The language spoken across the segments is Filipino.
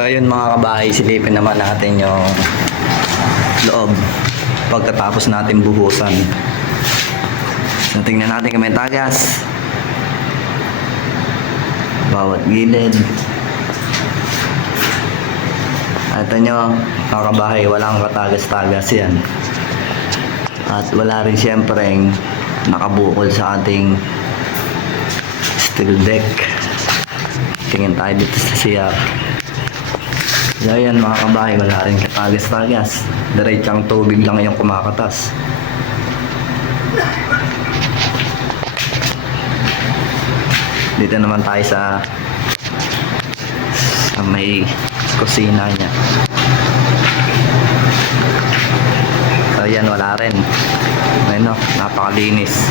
So yun mga kabahay, silipin naman natin yung loob pagkatapos natin buhusan. So tingnan natin kung may tagas, bawat gilid. At nyo mga kabahay, walang katagas-tagas yan. At wala rin siyempre nakabukol sa ating steel deck. Tingin tayo dito sa siya. So yan mga kabahay, wala rin katagas-tagas. Diretsang tubig lang yung kumakatas. Dito naman tayo sa may kusina niya. So yan, wala rin. Ayun, napakalinis.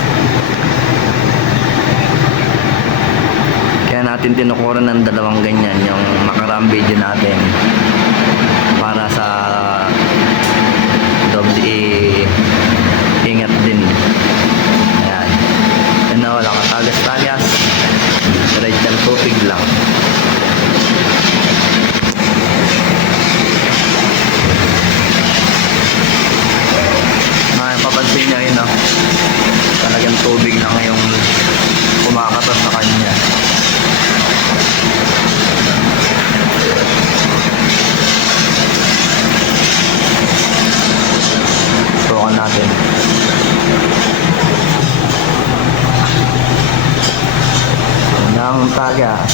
Kaya natin tinukuran ng dalawang ganyan yung nakaraang video natin para sa doble ingat din. Ayan. Yan na, wala kang tagas-tagas. Direct tubig lang. Papansin nyo yun, no? Talagang tubig lang yung kumakatas sa kanya. Tukan natin. Ng tagas.